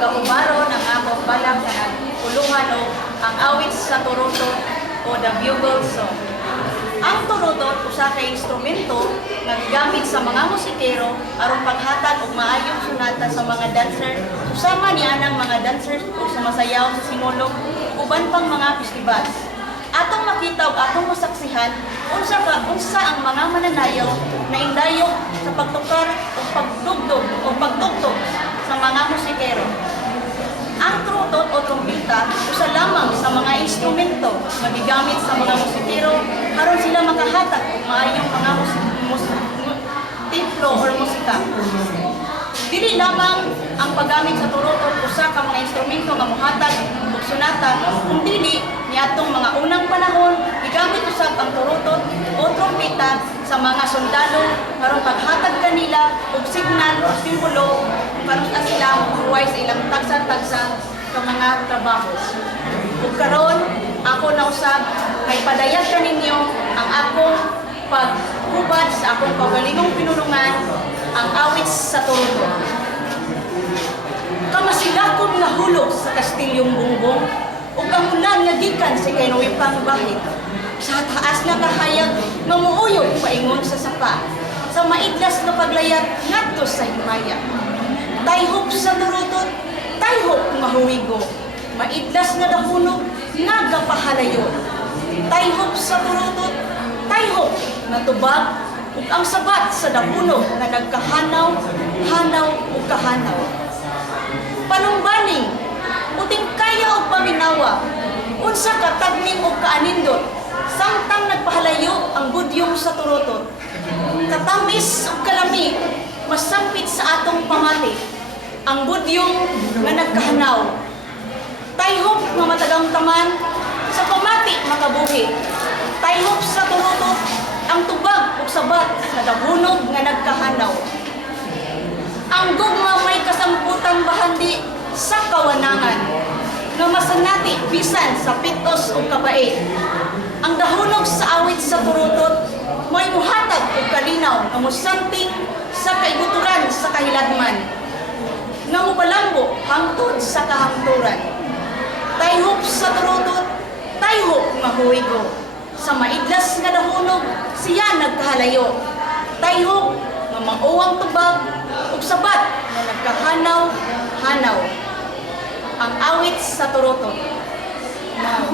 pagahumaron ang akong balak na nagpuluhan o ang awit sa turutot o the bugle song. Ang turutot usa ka instrumento nga gigamit sa mga musikero aron paghatag og maayong sunata sa mga dancer susama ni anang mga dancers o sa masayaw sa simulog uban pang mga festival. Atong makita ug atong masaksihan unsa ang mga mananayaw na indayog sa pagtukar o pagtugtog sa mga musikero. Ang trutot o trumpeta usa lamang sa mga instrumento nga gigamit sa mga musikero aron sila makahatag og maayong mga templo or musika. Dili lamang ang paggamit sa turutot usa ka mga instrumento nga mohatag og sunata, kung dili niadtong mga unang panahon gigamit usab ang turutot o trumpeta sa mga sundalo aron paghatag kanila og signal o simbolo para sila mabuhay sa ilang tagsa-tagsa sa mga trabaho. Ug karon ako na usab kay padayag kaninyo ang akong paghubad sa akong kaugalingong pinulungan ang awit sa turutot. Kamasilakon nga hulog sa kastilyong bungbong ug ang ulan nga gikan sa kinawipang bahid. Sa taas nga kahayag mamuuyog paingon sa sapa sa maidlas nga paglayat ngadto sa himaya. Tayhop sa turutot, tayhop nga huwigo, maidlas nga dahunog nga gapahalayo. Tayhop sa turutot, tayhop nga tubag ug ang sabat sa dahunog nga nagkahanaw, hanaw ug kahanaw. Panumbaning, uting kaya og paminawa, unsa ka tagning og kaanindot, samtang nagpahalayo ang budyong sa turutot. Katamis ug kalami, masampit sa atong pamati, ang budyong nga nagkahanaw. Tayhop nga matagang taman, sa pamati makabuhi. Tayhop sa turutot, ang tubag ug sabat sa dahunog nga nagkahanaw. Ang gugma may kasamputang bahandi sa kawanangan, nga masanati bisan sa pitos ug kabait. Ang dahunog sa awit sa turutot, may muhatag ug kalinaw nga mosanting sa kaiguturan sa kahiladman, nga mupalambo hangtod sa kahangturan. Tayhop sa turutot, tayhop nga huwigo, sa maidlas nga dahunog siya nagkahalayo. Tayhop nga mauwang tubag ug sabat nga nagkahanaw-hanaw. Ang awit sa turutot. Now,